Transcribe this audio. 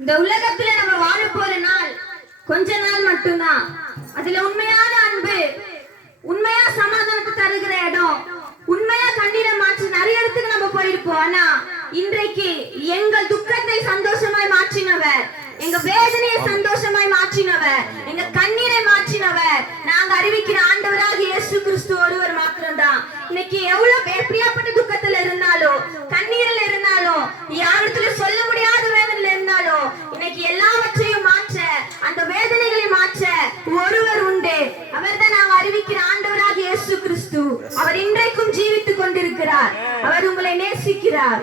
இந்த உலகத்துல நம்ம வாழ போற நாள் கொஞ்ச நாள் மட்டும்தான். அதுல உண்மையான அன்பு, உண்மையா சமாதானத்தை தருகிற இடம், உண்மையா கண்ணீரை மாற்றி நிறைய இடத்துக்கு நம்ம போயிருப்போம். ஆனா இன்றைக்கு எங்கள் துக்கத்தை சந்தோஷமாய் மாற்றினவர், எங்க வேதனையை சந்தோஷமாய் மாற்றினவர், எங்க கண்ணீரை மாற்றினவர் நாங்க அறிவிக்கிற ஆண்டவராக இயேசு கிறிஸ்து ஒருவர் மாத்திரம்தான். இன்னைக்கு எவ்வளவு எப்படியாப்பட்ட துக்கத்துல இருந்தாலும், கண்ணீரில் இருந்தாலும், யாரிடத்துல சொல்ல முடியாத வேதனையில இருந்தாலும், இன்னைக்கு எல்லாவற்றையும் மாற்ற, அந்த வேதனைகளை மாற்ற ஒருவர் உண்டு. அவர் தான் நாங்க அறிவிக்கிற ஆண்டவராக இயேசு கிறிஸ்து. அவர் இன்றைக்கும் ஜீவித்துக் கொண்டிருக்கிறார். அவர் உங்களை நேசிக்கிறார்.